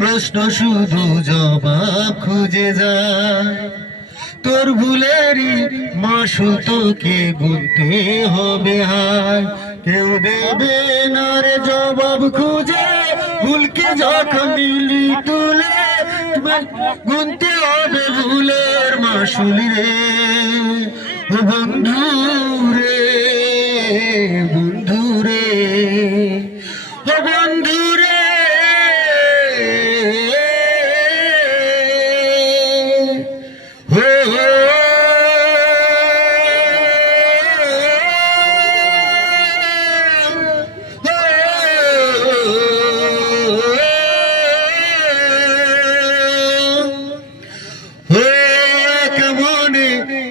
প্রশ্ন শুধু জবাব খুঁজে যায়, তোর ভুলেরই মাসুল তোকে গুনতে হবে হায়। কেউ দেবে না রে জবাব খুঁজে, ভুলকে যখন দিলি তুলে গুনতে হবে ভুলের মাসুল রে। ও বন্ধু রে, বন্ধু রে, ও বন্ধু রে,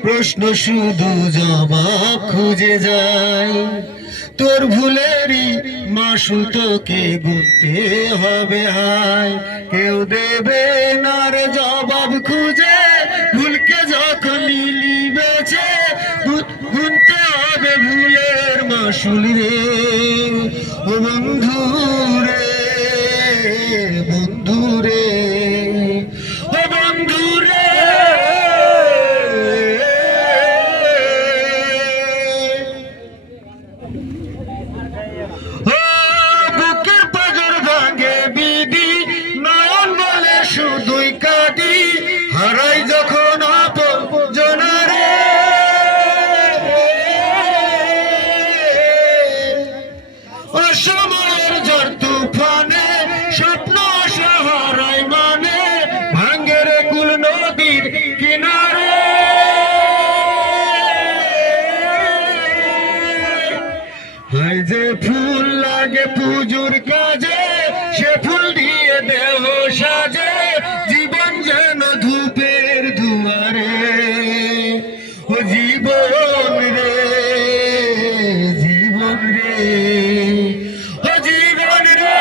প্রশ্ন শুধু জবাব খুঁজে যায়, তোর ভুলেরই মাসুল তোকে গুনতে হবে হায়। কেউ দেবে না রে জবাব খুঁজে, ভুলকে যখন নিলি বেছে গুনতে হবে ভুলের মাসুল রে। ও বন্ধু রে, বন্ধু রে, ও বন্ধু রে, বুকের পাঁজর ভাঙে বিধি, নয়ন বলে শুধুই কাঁদি, হারাই যখন আপনজন রে। অসময়ের ঝড় তুফানে স্বপ্ন আশা হারাই মানে, ভাঙে রে কুল নদীর কিনারে। হায় যে ফুল লাগে পুজোর কাজে, সে ফুল দিয়ে দেহ সাজে, জীবন যেন ধূপের দুয়ারে। ও জীবন রে, জীবন রে, ও জীবন রে,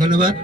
ধন্যবাদ।